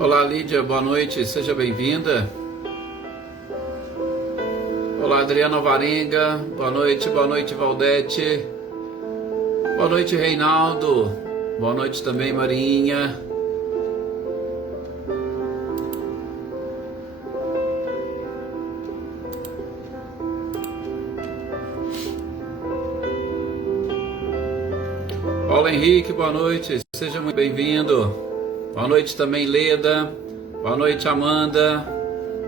Olá, Lídia, boa noite, seja bem-vinda. Olá, Adriana Alvarenga, boa noite, Valdete. Boa noite, Reinaldo. Boa noite também, Marinha. Paulo Henrique, boa noite, seja muito bem-vindo. Boa noite também, Leda. Boa noite, Amanda.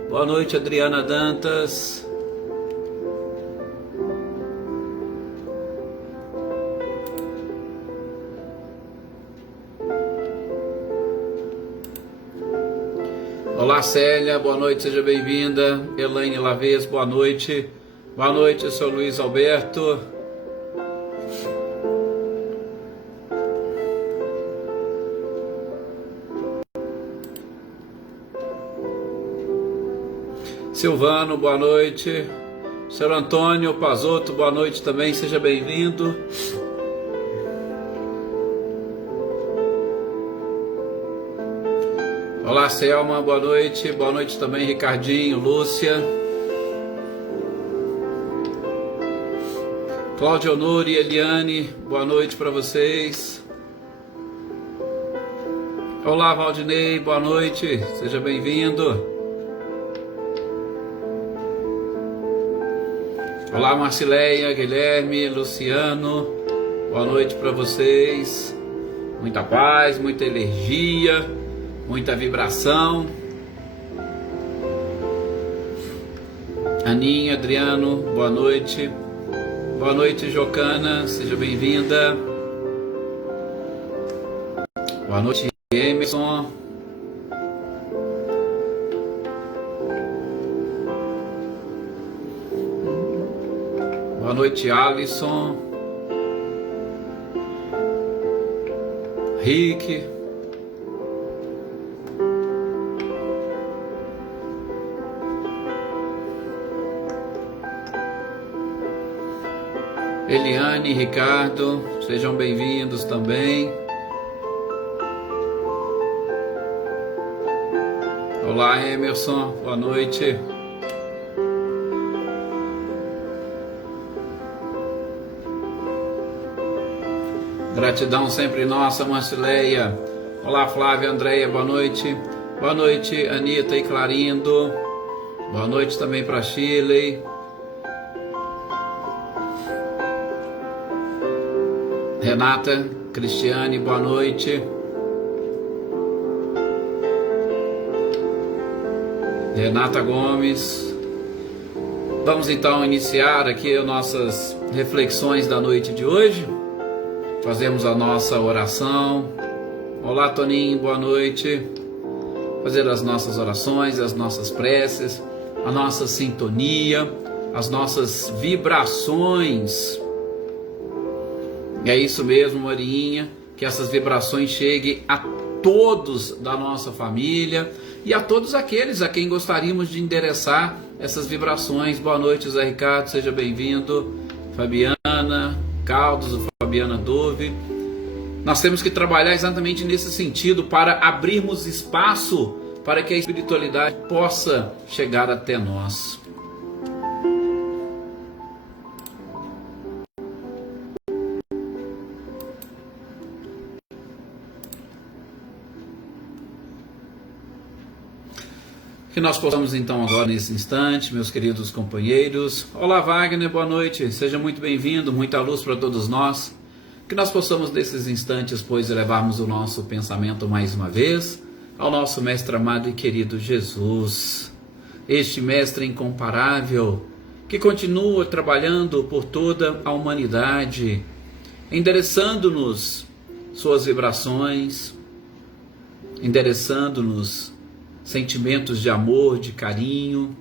Boa noite, Adriana Dantas. Olá, Célia, boa noite, seja bem-vinda. Elaine Lavez, boa noite. Boa noite, seu Luiz Alberto. Silvano, boa noite. Senhor Antônio Pazotto, boa noite também, seja bem-vindo. Olá, Selma, boa noite também, Ricardinho, Lúcia. Cláudia Honori e Eliane, boa noite para vocês. Olá, Valdinei, boa noite, seja bem-vindo. Olá, Marcileia, Guilherme, Luciano, boa noite para vocês. Muita paz, muita energia, muita vibração. Aninha, Adriano, boa noite. Boa noite, Jocana, seja bem-vinda. Boa noite, Emerson. Boa noite, Alisson. Rick. Eliane, Ricardo, sejam bem-vindos também. Olá, Emerson, boa noite. Gratidão sempre nossa, Marcileia. Olá, Flávia, Andréia, boa noite. Boa noite, Anitta e Clarindo. Boa noite também para Shirley. Renata, Cristiane, boa noite. Renata Gomes. Vamos então iniciar aqui as nossas reflexões da noite de hoje. Fazemos a nossa oração. Olá, Toninho, boa noite. Fazer as nossas orações, as nossas preces, a nossa sintonia, as nossas vibrações. E é isso mesmo, Marinha, que essas vibrações cheguem a todos da nossa família e a todos aqueles a quem gostaríamos de endereçar essas vibrações. Boa noite, Zé Ricardo, seja bem-vindo. Fabiana Caldas, Fabiana Dove. Nós temos que trabalhar exatamente nesse sentido para abrirmos espaço para que a espiritualidade possa chegar até nós. Que nós possamos então agora nesse instante, meus queridos companheiros. Olá, Wagner, boa noite, seja muito bem-vindo, muita luz para todos nós. Que nós possamos nesses instantes, pois, elevarmos o nosso pensamento mais uma vez ao nosso mestre amado e querido Jesus. Este mestre incomparável que continua trabalhando por toda a humanidade, endereçando-nos suas vibrações, endereçando-nos sentimentos de amor, de carinho,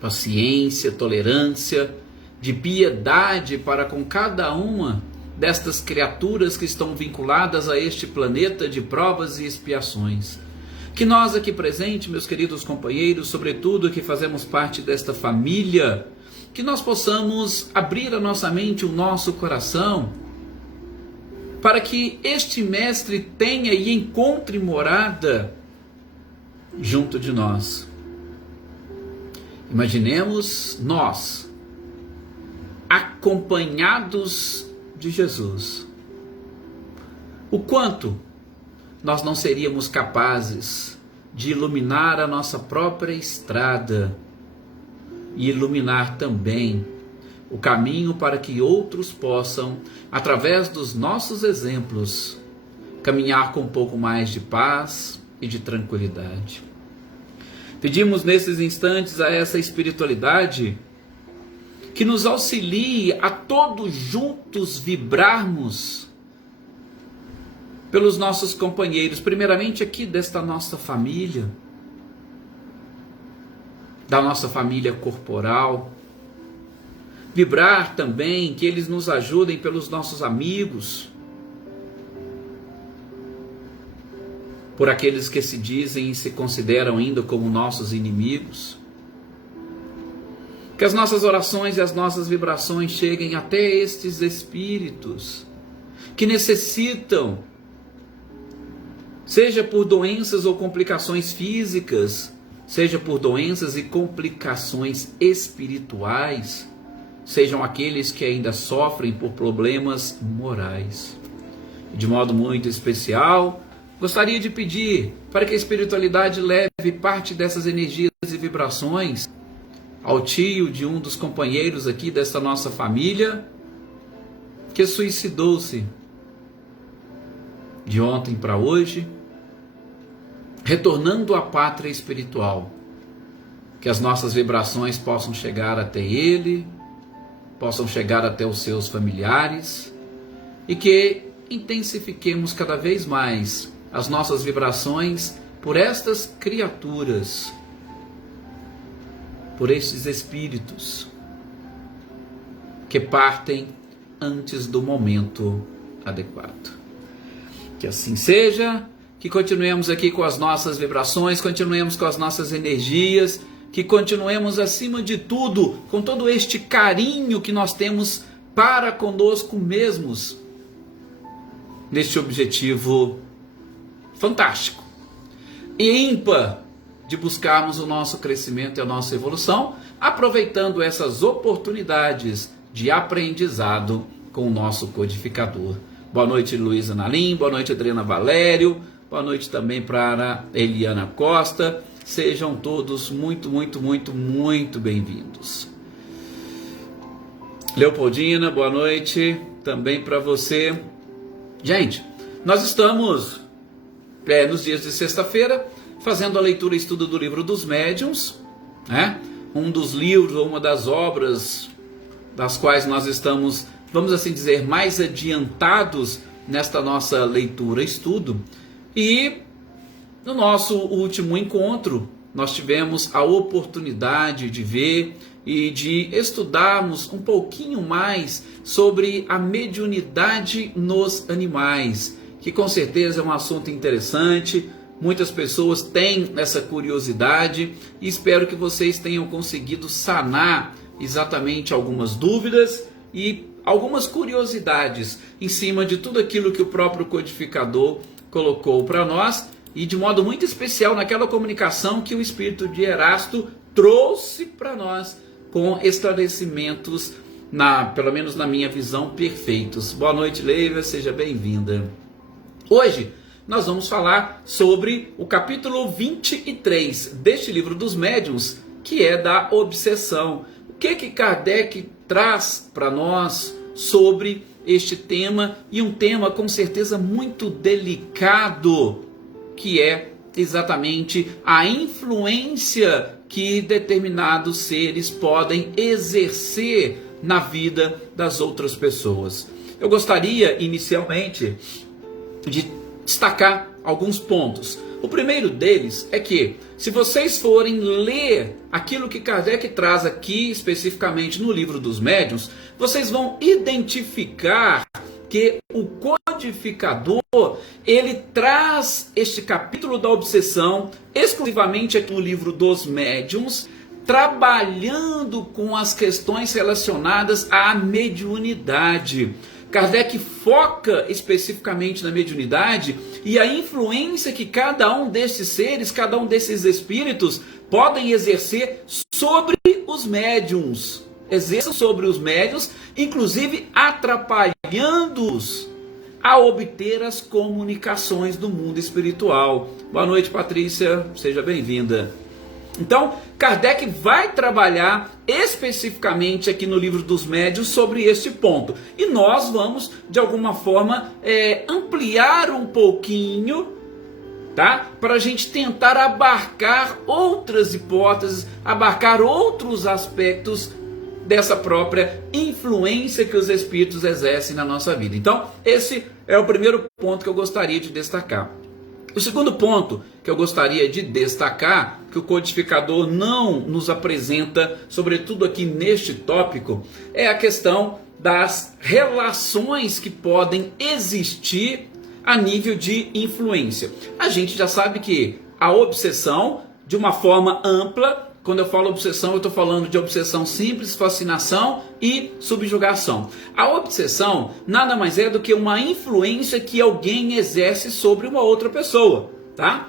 paciência, tolerância, de piedade para com cada uma destas criaturas que estão vinculadas a este planeta de provas e expiações. Que nós aqui presentes, meus queridos companheiros, sobretudo que fazemos parte desta família, que nós possamos abrir a nossa mente, o nosso coração, para que este mestre tenha e encontre morada junto de nós. Imaginemos nós, acompanhados de Jesus, o quanto nós não seríamos capazes de iluminar a nossa própria estrada e iluminar também o caminho para que outros possam, através dos nossos exemplos, caminhar com um pouco mais de paz e de tranquilidade. Pedimos nesses instantes a essa espiritualidade que nos auxilie a todos juntos vibrarmos pelos nossos companheiros, primeiramente aqui desta nossa família, da nossa família corporal, vibrar também que eles nos ajudem pelos nossos amigos, por aqueles que se dizem e se consideram ainda como nossos inimigos. Que as nossas orações e as nossas vibrações cheguem até estes espíritos que necessitam, seja por doenças ou complicações físicas, seja por doenças e complicações espirituais, sejam aqueles que ainda sofrem por problemas morais. De modo muito especial, gostaria de pedir para que a espiritualidade leve parte dessas energias e vibrações ao tio de um dos companheiros aqui desta nossa família, que suicidou-se de ontem para hoje, retornando à pátria espiritual. Que as nossas vibrações possam chegar até ele, possam chegar até os seus familiares, e que intensifiquemos cada vez mais as nossas vibrações por estas criaturas, por estes espíritos que partem antes do momento adequado. Que assim seja, que continuemos aqui com as nossas vibrações, continuemos com as nossas energias, que continuemos acima de tudo com todo este carinho que nós temos para conosco mesmos, neste objetivo fantástico e ímpar de buscarmos o nosso crescimento e a nossa evolução, aproveitando essas oportunidades de aprendizado com o nosso codificador. Boa noite, Luísa Nalim, boa noite, Adriana Valério, boa noite também para Eliana Costa. Sejam todos muito bem-vindos. Leopoldina, boa noite também para você. Gente, nós estamos nos dias de sexta-feira fazendo a leitura e estudo do livro dos médiuns, né? Um dos livros, ou uma das obras das quais nós estamos, vamos assim dizer, mais adiantados nesta nossa leitura e estudo. E no nosso último encontro, nós tivemos a oportunidade de ver e de estudarmos um pouquinho mais sobre a mediunidade nos animais, que com certeza é um assunto interessante. Muitas pessoas têm essa curiosidade e espero que vocês tenham conseguido sanar exatamente algumas dúvidas e algumas curiosidades em cima de tudo aquilo que o próprio codificador colocou para nós, e de modo muito especial naquela comunicação que o espírito de Erasto trouxe para nós com esclarecimentos, pelo menos na minha visão, perfeitos. Boa noite, Leiva, seja bem-vinda. Hoje nós vamos falar sobre o capítulo 23 deste livro dos médiuns, que é da obsessão. O que Kardec traz para nós sobre este tema, e um tema com certeza muito delicado, que é exatamente a influência que determinados seres podem exercer na vida das outras pessoas. Eu gostaria inicialmente de destacar alguns pontos. O primeiro deles é que, se vocês forem ler aquilo que Kardec traz aqui especificamente no livro dos médiuns, vocês vão identificar que o codificador, ele traz este capítulo da obsessão exclusivamente aqui no livro dos médiuns, trabalhando com as questões relacionadas à mediunidade. Kardec foca especificamente na mediunidade e a influência que cada um desses seres, cada um desses espíritos podem exercer sobre os médiuns. Exerçam sobre os médiuns, inclusive atrapalhando-os a obter as comunicações do mundo espiritual. Boa noite, Patrícia, seja bem-vinda. Então, Kardec vai trabalhar especificamente aqui no Livro dos Médiuns sobre este ponto. E nós vamos, de alguma forma, ampliar um pouquinho, tá? Para a gente tentar abarcar outras hipóteses, abarcar outros aspectos dessa própria influência que os espíritos exercem na nossa vida. Então, esse é o primeiro ponto que eu gostaria de destacar. O segundo ponto que eu gostaria de destacar, que o codificador não nos apresenta, sobretudo aqui neste tópico, é a questão das relações que podem existir a nível de influência. A gente já sabe que a obsessão, de uma forma ampla, quando eu falo obsessão, eu estou falando de obsessão simples, fascinação e subjugação. A obsessão nada mais é do que uma influência que alguém exerce sobre uma outra pessoa, tá?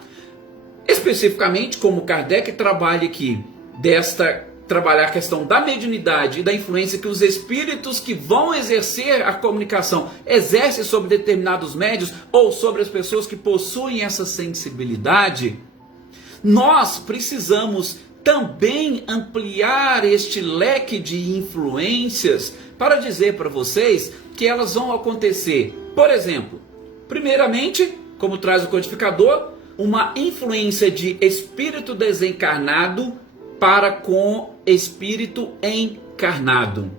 Especificamente, como Kardec trabalha aqui, trabalhar a questão da mediunidade e da influência que os espíritos que vão exercer a comunicação exercem sobre determinados médiuns ou sobre as pessoas que possuem essa sensibilidade, nós precisamos também ampliar este leque de influências para dizer para vocês que elas vão acontecer. Por exemplo, primeiramente, como traz o codificador, uma influência de espírito desencarnado para com espírito encarnado.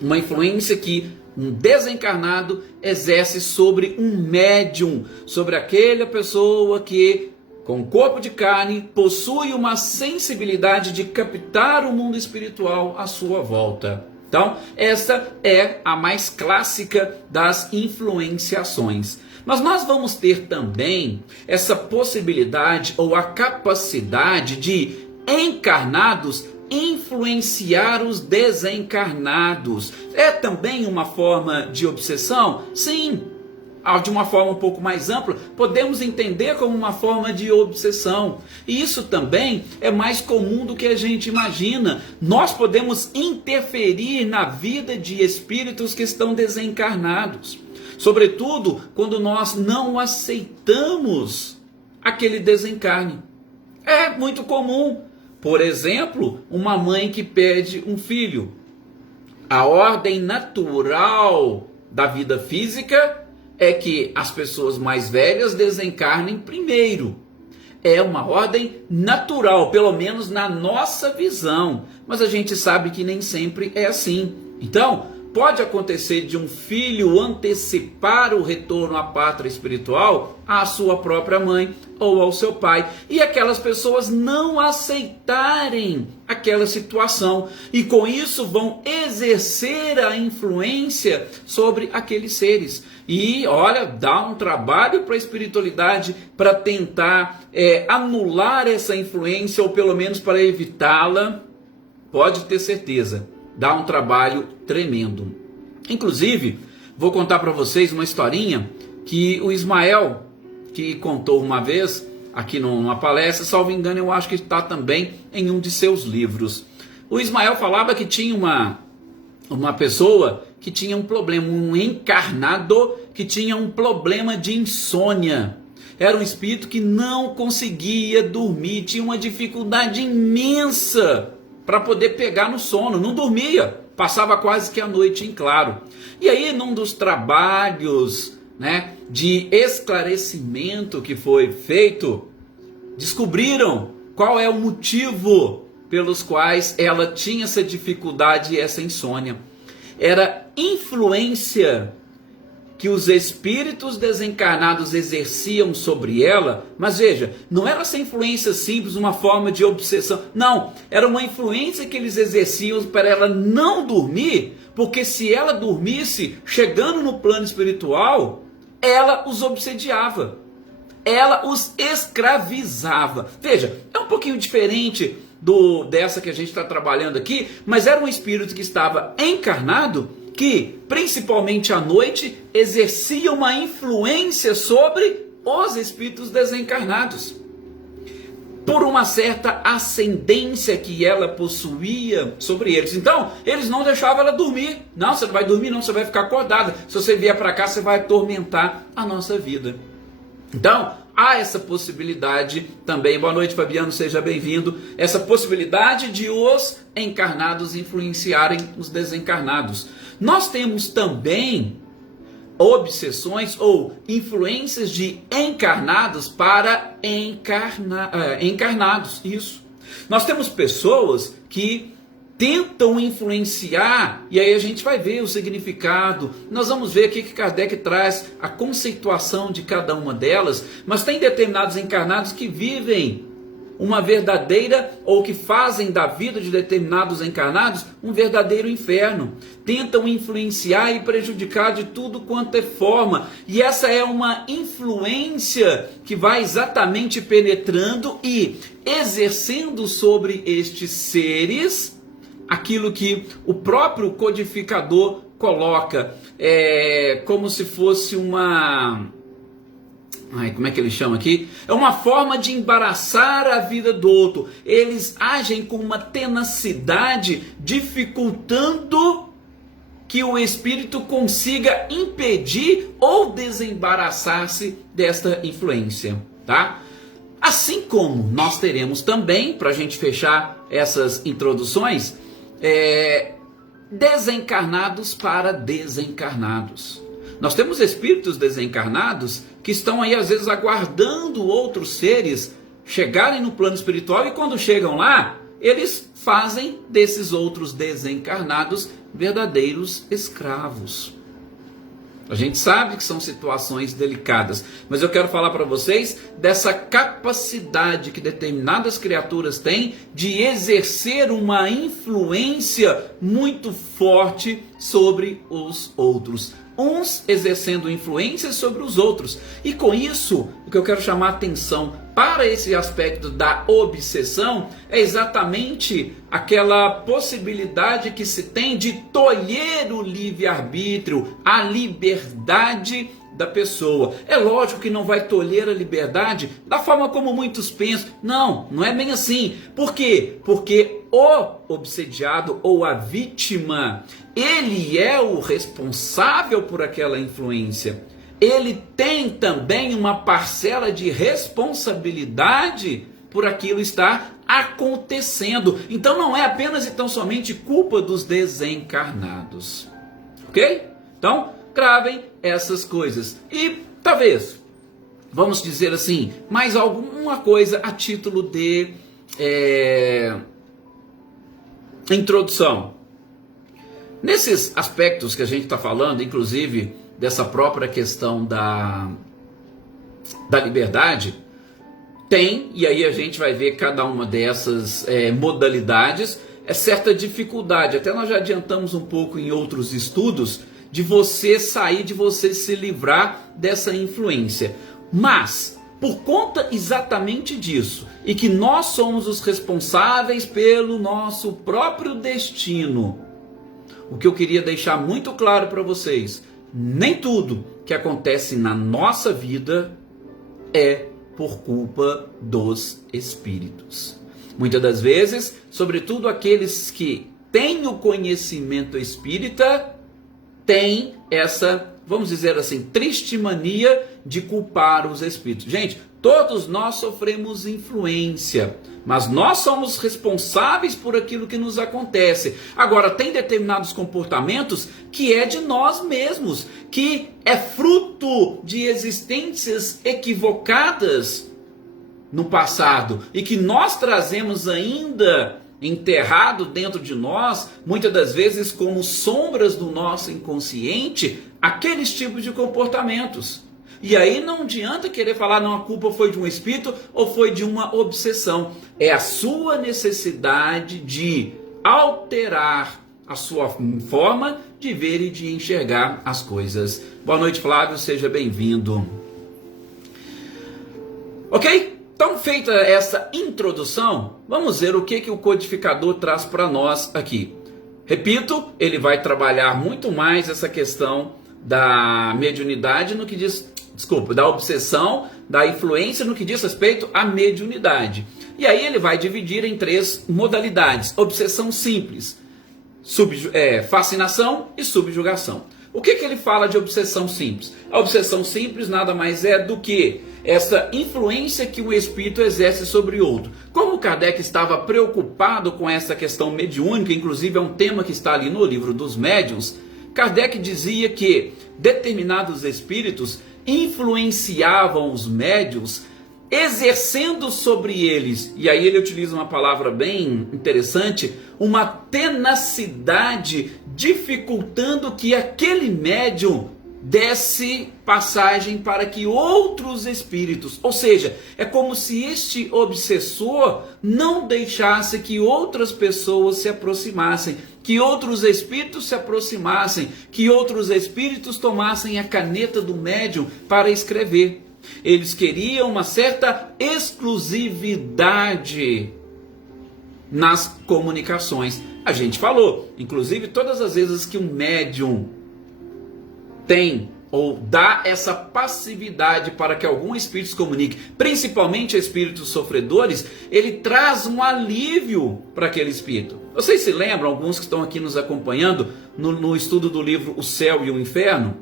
Uma influência que um desencarnado exerce sobre um médium, sobre aquela pessoa que, com corpo de carne, possui uma sensibilidade de captar o mundo espiritual à sua volta. Então, essa é a mais clássica das influenciações. Mas nós vamos ter também essa possibilidade ou a capacidade de encarnados influenciar os desencarnados. É também uma forma de obsessão? Sim. De uma forma um pouco mais ampla, podemos entender como uma forma de obsessão. E isso também é mais comum do que a gente imagina. Nós podemos interferir na vida de espíritos que estão desencarnados. Sobretudo quando nós não aceitamos aquele desencarne. É muito comum. Por exemplo, uma mãe que perde um filho. A ordem natural da vida física é que as pessoas mais velhas desencarnem primeiro. É uma ordem natural, pelo menos na nossa visão. Mas a gente sabe que nem sempre é assim. Então, pode acontecer de um filho antecipar o retorno à pátria espiritual à sua própria mãe ou ao seu pai, e aquelas pessoas não aceitarem aquela situação, e com isso vão exercer a influência sobre aqueles seres. E olha, dá um trabalho para a espiritualidade para tentar anular essa influência, ou pelo menos para evitá-la. Pode ter certeza, dá um trabalho tremendo. Inclusive, vou contar para vocês uma historinha que o Ismael, que contou uma vez aqui numa palestra, salvo engano, eu acho que está também em um de seus livros. O Ismael falava que tinha uma pessoa que tinha um problema, um encarnado que tinha um problema de insônia. Era um espírito que não conseguia dormir, tinha uma dificuldade imensa para poder pegar no sono, não dormia, passava quase que a noite em claro. E aí, num dos trabalhos, de esclarecimento que foi feito, descobriram qual é o motivo pelos quais ela tinha essa dificuldade e essa insônia. Era influência que os espíritos desencarnados exerciam sobre ela, mas veja, não era essa influência simples, uma forma de obsessão, não, era uma influência que eles exerciam para ela não dormir, porque se ela dormisse, chegando no plano espiritual, ela os obsediava, ela os escravizava. Veja, é um pouquinho diferente dessa que a gente está trabalhando aqui, mas era um espírito que estava encarnado, que, principalmente à noite, exercia uma influência sobre os espíritos desencarnados, por uma certa ascendência que ela possuía sobre eles. Então, eles não deixavam ela dormir. Não, você não vai dormir, não, você vai ficar acordada. Se você vier para cá, você vai atormentar a nossa vida. Então, há essa possibilidade também. Boa noite, Fabiano, seja bem-vindo. Essa possibilidade de os encarnados influenciarem os desencarnados. Nós temos também obsessões ou influências de encarnados para encarnados. Isso. Nós temos pessoas que tentam influenciar, e aí a gente vai ver o significado. Nós vamos ver aqui que Kardec traz a conceituação de cada uma delas, mas tem determinados encarnados que vivem uma verdadeira, ou que fazem da vida de determinados encarnados um verdadeiro inferno. Tentam influenciar e prejudicar de tudo quanto é forma. E essa é uma influência que vai exatamente penetrando e exercendo sobre estes seres aquilo que o próprio codificador coloca. Como se fosse uma... como é que ele chama aqui? É uma forma de embaraçar a vida do outro. Eles agem com uma tenacidade, dificultando que o espírito consiga impedir ou desembaraçar-se desta influência, tá? Assim como nós teremos também, para a gente fechar essas introduções, desencarnados para desencarnados. Nós temos espíritos desencarnados que estão aí às vezes aguardando outros seres chegarem no plano espiritual, e quando chegam lá, eles fazem desses outros desencarnados verdadeiros escravos. A gente sabe que são situações delicadas, mas eu quero falar para vocês dessa capacidade que determinadas criaturas têm de exercer uma influência muito forte sobre os outros. Uns exercendo influência sobre os outros. E com isso, o que eu quero chamar a atenção para esse aspecto da obsessão é exatamente aquela possibilidade que se tem de tolher o livre-arbítrio, a liberdade da pessoa. É lógico que não vai tolher a liberdade da forma como muitos pensam. Não, não é bem assim. Por quê? Porque o obsediado ou a vítima, ele é o responsável por aquela influência. Ele tem também uma parcela de responsabilidade por aquilo estar acontecendo. Então não é apenas e tão somente culpa dos desencarnados. Ok? Então, gravem essas coisas. E talvez, vamos dizer assim, mais alguma coisa a título de introdução. Nesses aspectos que a gente está falando, inclusive dessa própria questão da liberdade, tem, e aí a gente vai ver cada uma dessas modalidades, certa dificuldade. Até nós já adiantamos um pouco em outros estudos, de você sair, de você se livrar dessa influência. Mas, por conta exatamente disso, e que nós somos os responsáveis pelo nosso próprio destino, o que eu queria deixar muito claro para vocês, nem tudo que acontece na nossa vida é por culpa dos espíritos. Muitas das vezes, sobretudo aqueles que têm o conhecimento espírita, têm essa, vamos dizer assim, triste mania de culpar os espíritos. Gente, todos nós sofremos influência, mas nós somos responsáveis por aquilo que nos acontece. Agora, tem determinados comportamentos que é de nós mesmos, que é fruto de existências equivocadas no passado e que nós trazemos ainda enterrado dentro de nós, muitas das vezes como sombras do nosso inconsciente, aqueles tipos de comportamentos. E aí não adianta querer falar, não, a culpa foi de um espírito ou foi de uma obsessão. É a sua necessidade de alterar a sua forma de ver e de enxergar as coisas. Boa noite, Flávio, seja bem-vindo. Ok? Então, feita essa introdução, vamos ver o que o codificador traz para nós aqui. Repito, ele vai trabalhar muito mais essa questão da mediunidade no que diz, da obsessão, da influência no que diz respeito à mediunidade. E aí ele vai dividir em 3 modalidades: obsessão simples, fascinação e subjugação. O que ele fala de obsessão simples? A obsessão simples nada mais é do que essa influência que o espírito exerce sobre outro. Como Kardec estava preocupado com essa questão mediúnica, inclusive é um tema que está ali no livro dos médiuns, Kardec dizia que determinados espíritos influenciavam os médiuns, exercendo sobre eles, e aí ele utiliza uma palavra bem interessante, uma tenacidade, dificultando que aquele médium desse passagem para que outros espíritos, ou seja, é como se este obsessor não deixasse que outras pessoas se aproximassem, que outros espíritos se aproximassem, que outros espíritos tomassem a caneta do médium para escrever. Eles queriam uma certa exclusividade nas comunicações. A gente falou, inclusive, todas as vezes que um médium tem ou dá essa passividade para que algum espírito se comunique, principalmente espíritos sofredores, ele traz um alívio para aquele espírito. Vocês se lembram, alguns que estão aqui nos acompanhando, no estudo do livro O Céu e o Inferno?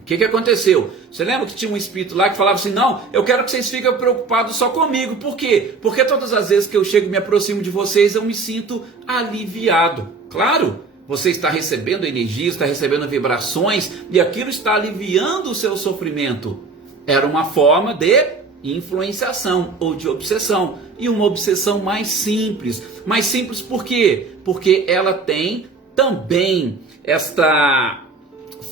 O que aconteceu? Você lembra que tinha um espírito lá que falava assim: não, eu quero que vocês fiquem preocupados só comigo. Por quê? Porque todas as vezes que eu chego e me aproximo de vocês, eu me sinto aliviado. Claro, você está recebendo energia, está recebendo vibrações, e aquilo está aliviando o seu sofrimento. Era uma forma de influenciação ou de obsessão. E uma obsessão mais simples. Mais simples por quê? Porque ela tem também esta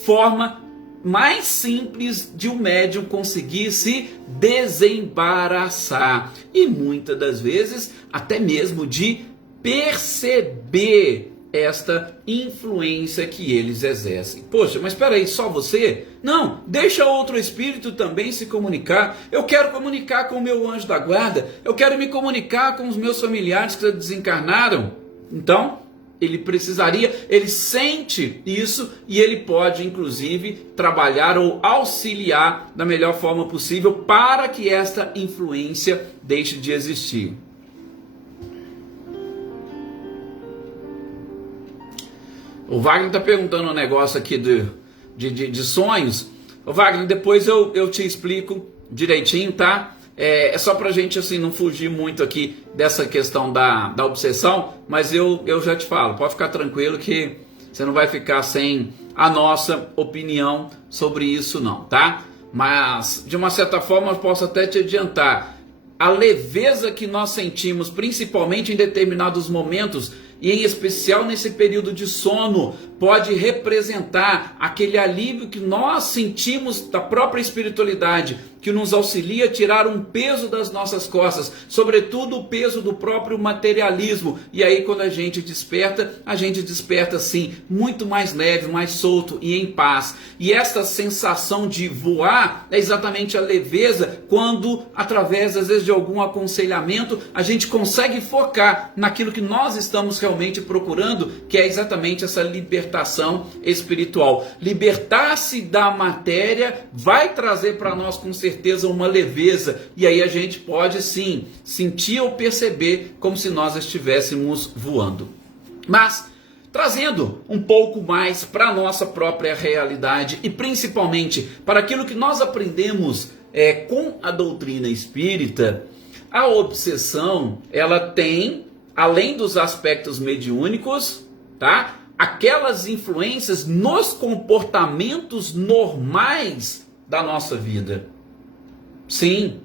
forma mais simples de um médium conseguir se desembaraçar. E muitas das vezes até mesmo de perceber esta influência que eles exercem. Poxa, mas espera aí, só você? Não, deixa outro espírito também se comunicar. Eu quero comunicar com o meu anjo da guarda, eu quero me comunicar com os meus familiares que desencarnaram. Então, ele sente isso e ele pode, inclusive, trabalhar ou auxiliar da melhor forma possível para que esta influência deixe de existir. O Wagner está perguntando um negócio aqui de sonhos. O Wagner, depois eu te explico direitinho, tá? É só pra gente assim não fugir muito aqui dessa questão da obsessão, mas eu já te falo, pode ficar tranquilo que você não vai ficar sem a nossa opinião sobre isso não, tá? Mas de uma certa forma eu posso até te adiantar, a leveza que nós sentimos, principalmente em determinados momentos, e em especial nesse período de sono, pode representar aquele alívio que nós sentimos da própria espiritualidade, que nos auxilia a tirar um peso das nossas costas, sobretudo o peso do próprio materialismo. E aí quando a gente desperta assim, muito mais leve, mais solto e em paz. E esta sensação de voar é exatamente a leveza quando, através às vezes de algum aconselhamento, a gente consegue focar naquilo que nós estamos realmente procurando, que é exatamente essa libertação espiritual. Libertar-se da matéria vai trazer para nós com certeza uma leveza, e aí a gente pode sim sentir ou perceber como se nós estivéssemos voando. Mas trazendo um pouco mais para a nossa própria realidade e principalmente para aquilo que nós aprendemos com a doutrina espírita, a obsessão, ela tem, além dos aspectos mediúnicos, tá? Aquelas influências nos comportamentos normais da nossa vida. Sim,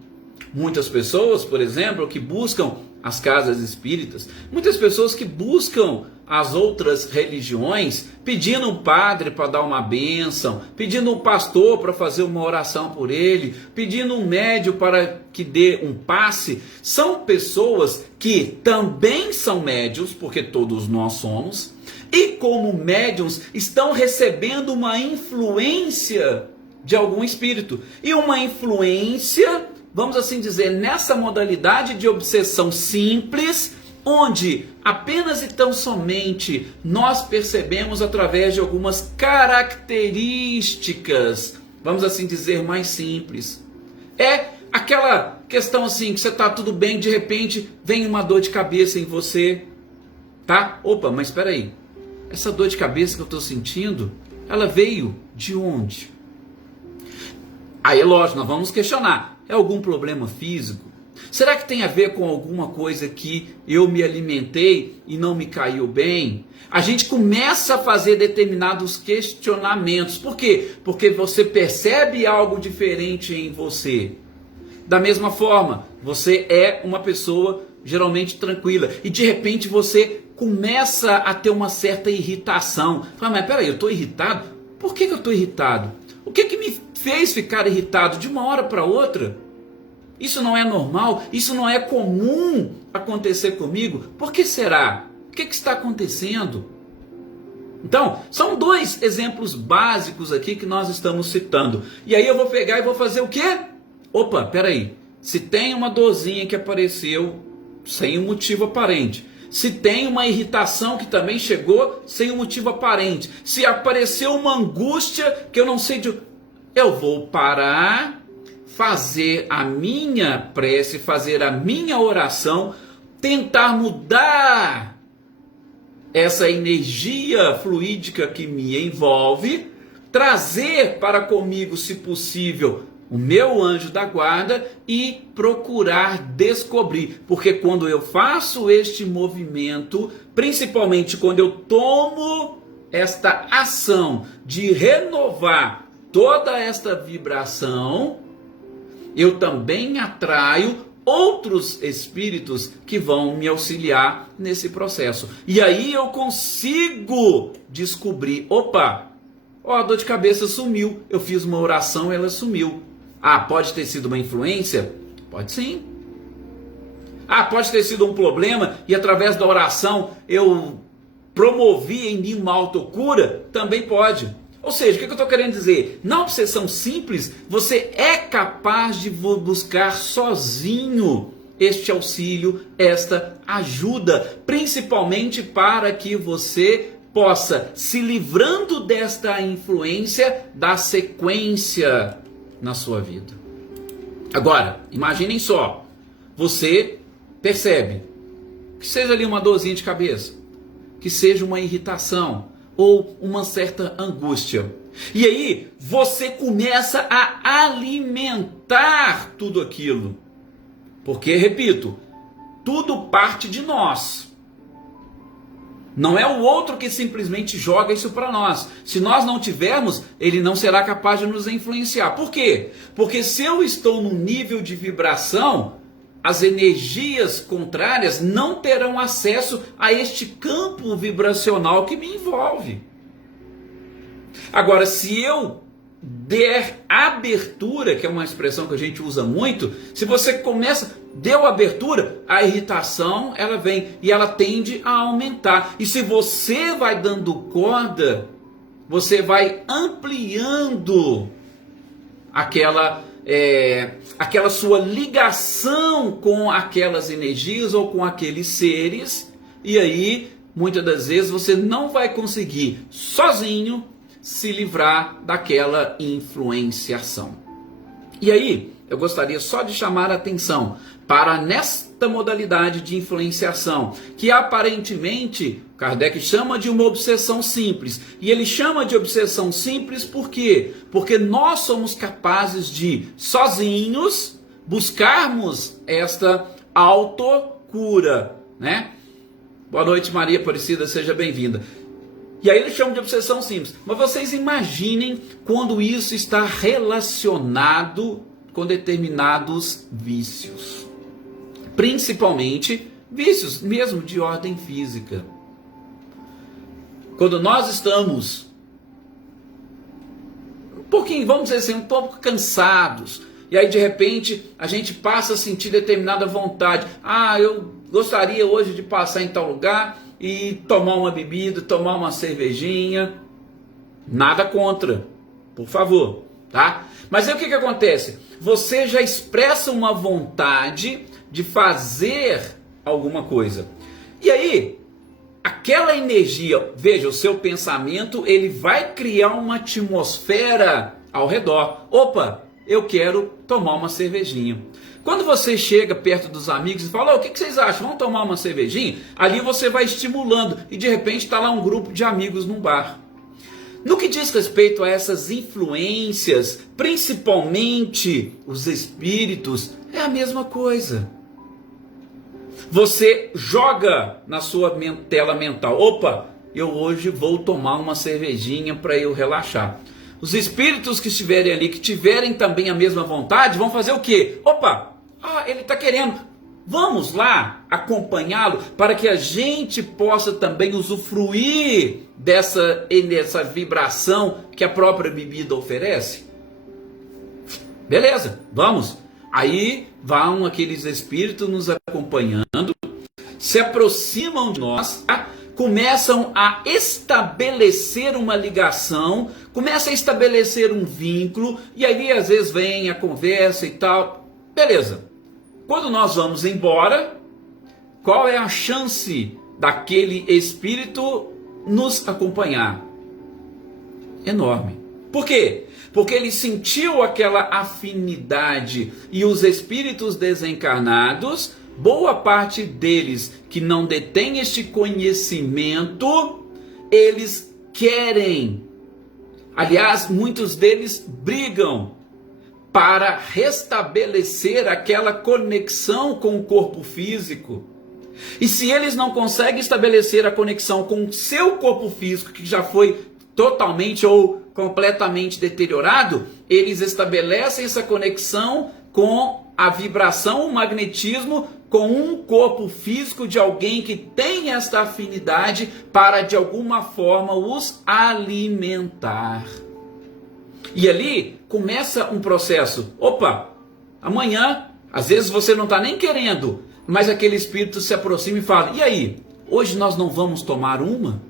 muitas pessoas, por exemplo, que buscam as casas espíritas, muitas pessoas que buscam as outras religiões, pedindo um padre para dar uma bênção, pedindo um pastor para fazer uma oração por ele, pedindo um médium para que dê um passe, são pessoas que também são médiuns, porque todos nós somos, e como médiuns estão recebendo uma influência de algum espírito, e uma influência, vamos assim dizer, nessa modalidade de obsessão simples, onde apenas e tão somente nós percebemos através de algumas características, vamos assim dizer, mais simples. É aquela questão assim, que você está tudo bem, de repente vem uma dor de cabeça em você, tá? Opa, mas espera aí, essa dor de cabeça que eu estou sentindo, ela veio de onde? Aí é lógico, nós vamos questionar, é algum problema físico? Será que tem a ver com alguma coisa que eu me alimentei e não me caiu bem? A gente começa a fazer determinados questionamentos. Por quê? Porque você percebe algo diferente em você. Da mesma forma, você é uma pessoa geralmente tranquila e de repente você começa a ter uma certa irritação. Fala, mas peraí, eu estou irritado? Por que eu estou irritado? O que me fez ficar irritado de uma hora para outra? Isso não é normal? Isso não é comum acontecer comigo? Por que será? O que está acontecendo? Então, são dois exemplos básicos aqui que nós estamos citando. E aí eu vou pegar e vou fazer o quê? Opa, peraí. Se tem uma dorzinha que apareceu sem um motivo aparente, se tem uma irritação que também chegou sem um motivo aparente, se apareceu uma angústia que eu não sei de... Eu vou parar, fazer a minha prece, fazer a minha oração, tentar mudar essa energia fluídica que me envolve, trazer para comigo, se possível, o meu anjo da guarda e procurar descobrir. Porque quando eu faço este movimento, principalmente quando eu tomo esta ação de renovar toda esta vibração, eu também atraio outros espíritos que vão me auxiliar nesse processo. E aí eu consigo descobrir, opa, a dor de cabeça sumiu, eu fiz uma oração, ela sumiu. Ah, pode ter sido uma influência? Pode sim. Ah, pode ter sido um problema e através da oração eu promovi em mim uma autocura? Também pode. Ou seja, o que eu estou querendo dizer? Na obsessão simples, você é capaz de buscar sozinho este auxílio, esta ajuda, principalmente para que você possa, se livrando desta influência, dar sequência na sua vida. Agora, imaginem só, você percebe que seja ali uma dorzinha de cabeça, que seja uma irritação, ou uma certa angústia. E aí você começa a alimentar tudo aquilo. Porque, repito, tudo parte de nós. Não é o outro que simplesmente joga isso para nós. Se nós não tivermos, ele não será capaz de nos influenciar. Por quê? Porque se eu estou num nível de vibração, as energias contrárias não terão acesso a este campo vibracional que me envolve. Agora, se eu der abertura, que é uma expressão que a gente usa muito, se você deu abertura, a irritação ela vem e ela tende a aumentar. E se você vai dando corda, você vai ampliando aquela sua ligação com aquelas energias ou com aqueles seres, e aí muitas das vezes você não vai conseguir sozinho se livrar daquela influenciação. E aí eu gostaria só de chamar a atenção para nesta modalidade de influenciação, que aparentemente Kardec chama de uma obsessão simples. E ele chama de obsessão simples por quê? Porque nós somos capazes de, sozinhos, buscarmos esta autocura, né? Boa noite, Maria Aparecida, seja bem-vinda. E aí ele chama de obsessão simples. Mas vocês imaginem quando isso está relacionado com determinados vícios. Principalmente vícios mesmo de ordem física. Quando nós estamos um pouquinho, vamos dizer assim, um pouco cansados, e aí de repente a gente passa a sentir determinada vontade. Ah, eu gostaria hoje de passar em tal lugar e tomar uma bebida, tomar uma cervejinha. Nada contra, por favor, tá? Mas aí o que acontece? Você já expressa uma vontade de fazer alguma coisa. E aí, aquela energia, veja, o seu pensamento, ele vai criar uma atmosfera ao redor. Opa, eu quero tomar uma cervejinha. Quando você chega perto dos amigos e fala, o que vocês acham? Vamos tomar uma cervejinha? Ali você vai estimulando e de repente está lá um grupo de amigos num bar. No que diz respeito a essas influências, principalmente os espíritos, é a mesma coisa. Você joga na sua tela mental, opa, eu hoje vou tomar uma cervejinha para eu relaxar. Os espíritos que estiverem ali, que tiverem também a mesma vontade, vão fazer o quê? Opa, ele está querendo, vamos lá acompanhá-lo para que a gente possa também usufruir dessa vibração que a própria bebida oferece. Beleza, vamos. Aí vão aqueles espíritos nos acompanhando, se aproximam de nós, tá? Começam a estabelecer uma ligação, começam a estabelecer um vínculo, e aí às vezes vem a conversa e tal. Beleza. Quando nós vamos embora, qual é a chance daquele espírito nos acompanhar? Enorme. Por quê? Porque ele sentiu aquela afinidade, e os espíritos desencarnados, boa parte deles que não detém este conhecimento, eles querem, aliás, muitos deles brigam para restabelecer aquela conexão com o corpo físico. E se eles não conseguem estabelecer a conexão com o seu corpo físico, que já foi totalmente ou completamente deteriorado, eles estabelecem essa conexão com a vibração, o magnetismo, com um corpo físico de alguém que tem esta afinidade para de alguma forma os alimentar. E ali começa um processo. Opa, amanhã, às vezes você não está nem querendo, mas aquele espírito se aproxima e fala, e aí, hoje nós não vamos tomar uma?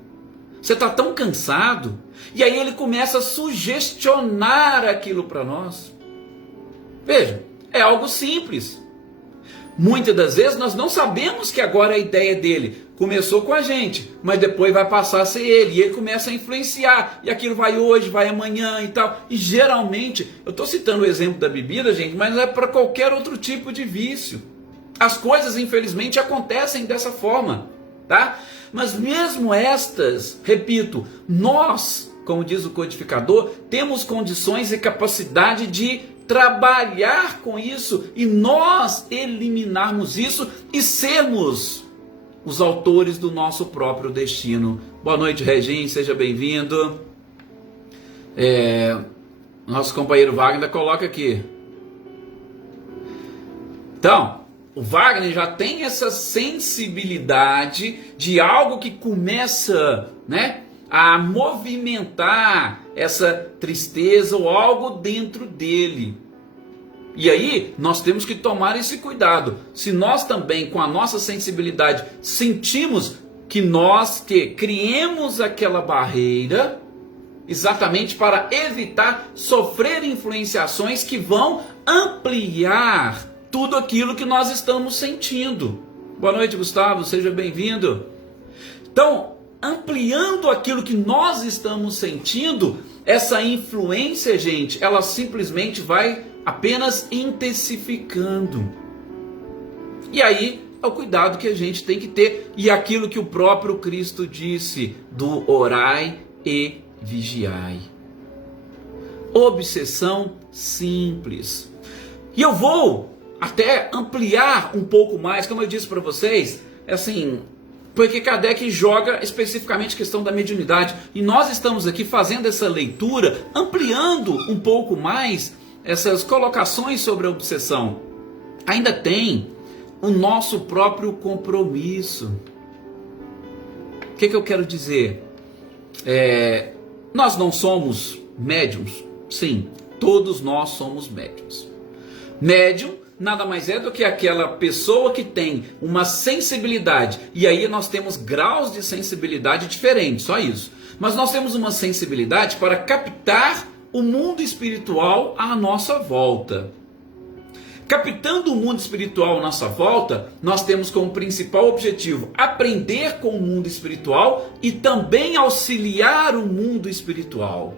Você está tão cansado? E aí ele começa a sugestionar aquilo para nós. Veja, é algo simples. Muitas das vezes nós não sabemos que agora a ideia dele começou com a gente, mas depois vai passar a ser ele, e ele começa a influenciar, e aquilo vai hoje, vai amanhã e tal. E geralmente, eu estou citando o exemplo da bebida, gente, mas não é para qualquer outro tipo de vício. As coisas, infelizmente, acontecem dessa forma, tá? Mas mesmo estas, repito, nós, como diz o codificador, temos condições e capacidade de trabalhar com isso e nós eliminarmos isso e sermos os autores do nosso próprio destino. Boa noite, Regine, seja bem-vindo. Nosso companheiro Wagner coloca aqui. Então, o Wagner já tem essa sensibilidade de algo que começa, né, a movimentar essa tristeza ou algo dentro dele. E aí nós temos que tomar esse cuidado. Se nós também, com a nossa sensibilidade, sentimos que nós criemos aquela barreira, exatamente para evitar sofrer influenciações que vão ampliar tudo aquilo que nós estamos sentindo. Boa noite, Gustavo, seja bem-vindo. Então, ampliando aquilo que nós estamos sentindo, essa influência, gente, ela simplesmente vai apenas intensificando. E aí é o cuidado que a gente tem que ter, e aquilo que o próprio Cristo disse, do orai e vigiai. Obsessão simples. E eu vou até ampliar um pouco mais, como eu disse para vocês, assim, porque Kardec joga especificamente a questão da mediunidade, e nós estamos aqui fazendo essa leitura, ampliando um pouco mais essas colocações sobre a obsessão. Ainda tem o nosso próprio compromisso. O que eu quero dizer? Nós não somos médiums? Sim, todos nós somos médiums. Médium nada mais é do que aquela pessoa que tem uma sensibilidade, e aí nós temos graus de sensibilidade diferentes, só isso. Mas nós temos uma sensibilidade para captar o mundo espiritual à nossa volta. Captando o mundo espiritual à nossa volta, nós temos como principal objetivo aprender com o mundo espiritual e também auxiliar o mundo espiritual.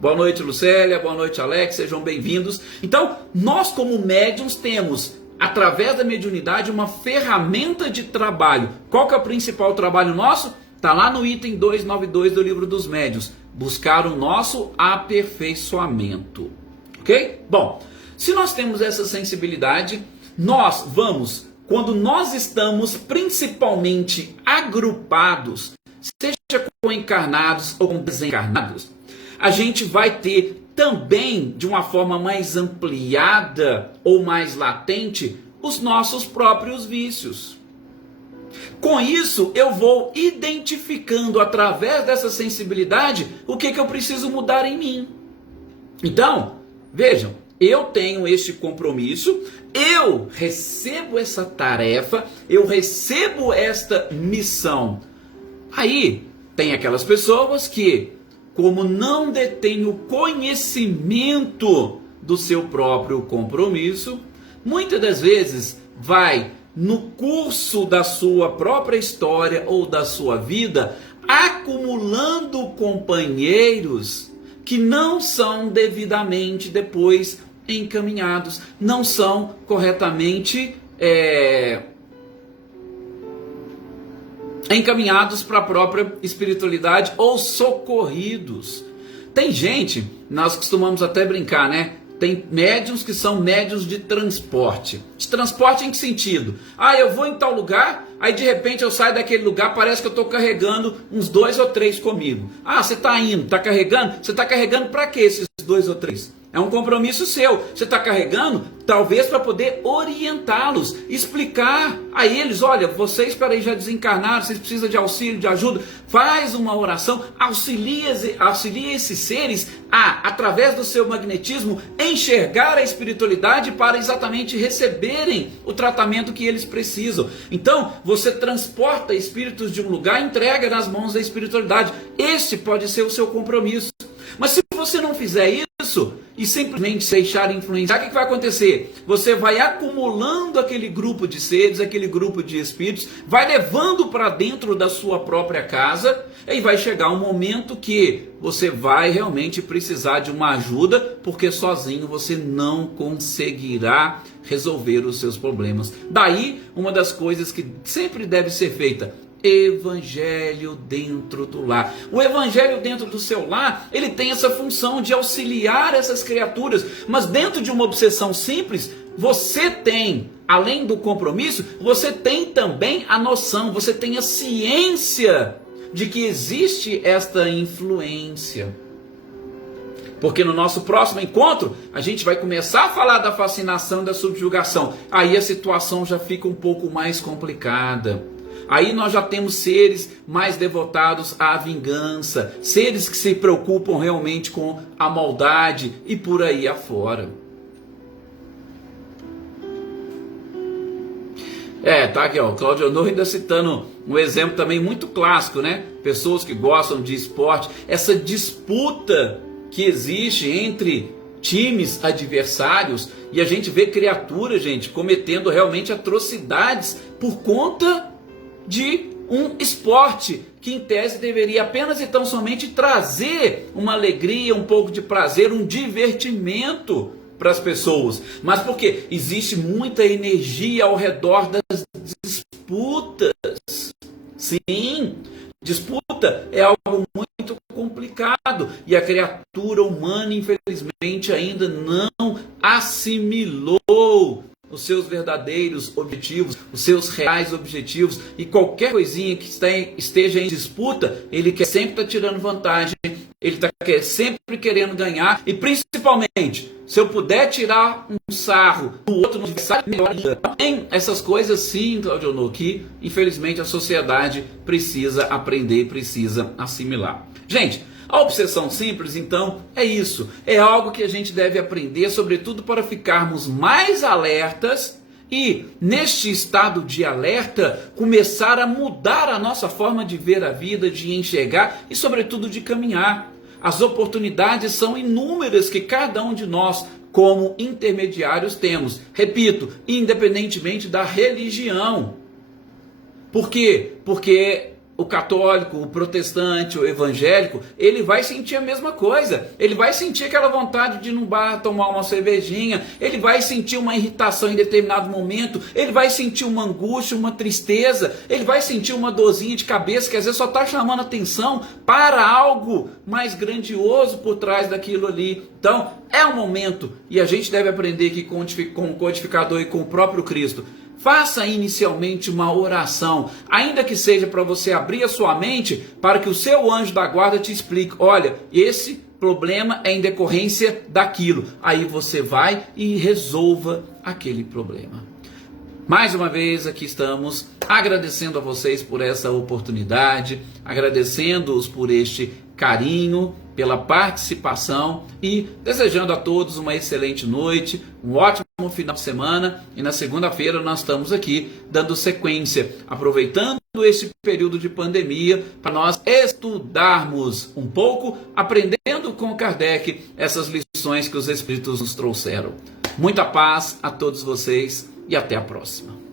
Boa noite, Lucélia, boa noite, Alex, sejam bem-vindos. Então, nós como médiuns temos, através da mediunidade, uma ferramenta de trabalho. Qual que é o principal trabalho nosso? Está lá no item 292 do Livro dos Médiuns. Buscar o nosso aperfeiçoamento. Ok? Bom, se nós temos essa sensibilidade, nós vamos, quando nós estamos principalmente agrupados, seja com encarnados ou com desencarnados, a gente vai ter também, de uma forma mais ampliada ou mais latente, os nossos próprios vícios. Com isso, eu vou identificando através dessa sensibilidade o que eu preciso mudar em mim. Então, vejam, eu tenho este compromisso, eu recebo essa tarefa, eu recebo esta missão. Aí, tem aquelas pessoas que, como não detêm o conhecimento do seu próprio compromisso, muitas das vezes vai, no curso da sua própria história ou da sua vida, acumulando companheiros que não são devidamente depois encaminhados, não são corretamente encaminhados para a própria espiritualidade ou socorridos. Tem gente, nós costumamos até brincar, né? Tem médiuns que são médiuns de transporte. De transporte em que sentido? Ah, eu vou em tal lugar, aí de repente eu saio daquele lugar, parece que eu estou carregando uns 2 ou 3 comigo. Ah, você está indo, está carregando? Você está carregando para quê esses 2 ou 3? É um compromisso seu. Você está carregando, talvez para poder orientá-los, explicar a eles, olha, vocês para aí já desencarnaram, vocês precisam de auxílio, de ajuda. Faz uma oração, auxilia esses seres a, através do seu magnetismo, enxergar a espiritualidade para exatamente receberem o tratamento que eles precisam. Então, você transporta espíritos de um lugar e entrega nas mãos da espiritualidade. Este pode ser o seu compromisso. Mas se você não fizer isso e simplesmente se deixar influenciar, o que vai acontecer? Você vai acumulando aquele grupo de seres, aquele grupo de espíritos, vai levando para dentro da sua própria casa, e vai chegar um momento que você vai realmente precisar de uma ajuda, porque sozinho você não conseguirá resolver os seus problemas. Daí, uma das coisas que sempre deve ser feita: evangelho dentro do lar. O evangelho dentro do seu lar, ele tem essa função de auxiliar essas criaturas, mas dentro de uma obsessão simples, você tem, além do compromisso, você tem também a noção, você tem a ciência de que existe esta influência. Porque no nosso próximo encontro, a gente vai começar a falar da fascinação e da subjugação. Aí a situação já fica um pouco mais complicada. Aí nós já temos seres mais devotados à vingança, seres que se preocupam realmente com a maldade e por aí afora. Tá aqui, ó, Cláudio Honor ainda citando um exemplo também muito clássico, né? Pessoas que gostam de esporte, essa disputa que existe entre times adversários, e a gente vê criaturas, gente, cometendo realmente atrocidades por conta de um esporte que em tese deveria apenas e tão somente trazer uma alegria, um pouco de prazer, um divertimento para as pessoas. Mas porque existe muita energia ao redor das disputas. Sim, disputa é algo muito complicado e a criatura humana, infelizmente, ainda não assimilou os seus verdadeiros objetivos, os seus reais objetivos, e qualquer coisinha que esteja em disputa, ele quer sempre estar tirando vantagem, ele está sempre querendo ganhar, e principalmente, se eu puder tirar um sarro do outro, melhor ainda. Tem essas coisas sim, Cláudio Honor, que infelizmente a sociedade precisa aprender, precisa assimilar. Gente, a obsessão simples, então, é isso. É algo que a gente deve aprender, sobretudo para ficarmos mais alertas e, neste estado de alerta, começar a mudar a nossa forma de ver a vida, de enxergar e, sobretudo, de caminhar. As oportunidades são inúmeras que cada um de nós como intermediários temos. Repito, independentemente da religião. Por quê? Porque o católico, o protestante, o evangélico, ele vai sentir a mesma coisa. Ele vai sentir aquela vontade de ir num bar tomar uma cervejinha, ele vai sentir uma irritação em determinado momento, ele vai sentir uma angústia, uma tristeza, ele vai sentir uma dorzinha de cabeça que às vezes só está chamando atenção para algo mais grandioso por trás daquilo ali. Então, é um momento, e a gente deve aprender aqui com o codificador e com o próprio Cristo. Faça inicialmente uma oração, ainda que seja para você abrir a sua mente, para que o seu anjo da guarda te explique, olha, esse problema é em decorrência daquilo. Aí você vai e resolva aquele problema. Mais uma vez aqui estamos agradecendo a vocês por essa oportunidade, agradecendo-os por este carinho, pela participação e desejando a todos uma excelente noite, um ótimo final de semana, e na segunda-feira nós estamos aqui dando sequência, aproveitando esse período de pandemia para nós estudarmos um pouco, aprendendo com Kardec essas lições que os Espíritos nos trouxeram. Muita paz a todos vocês e até a próxima.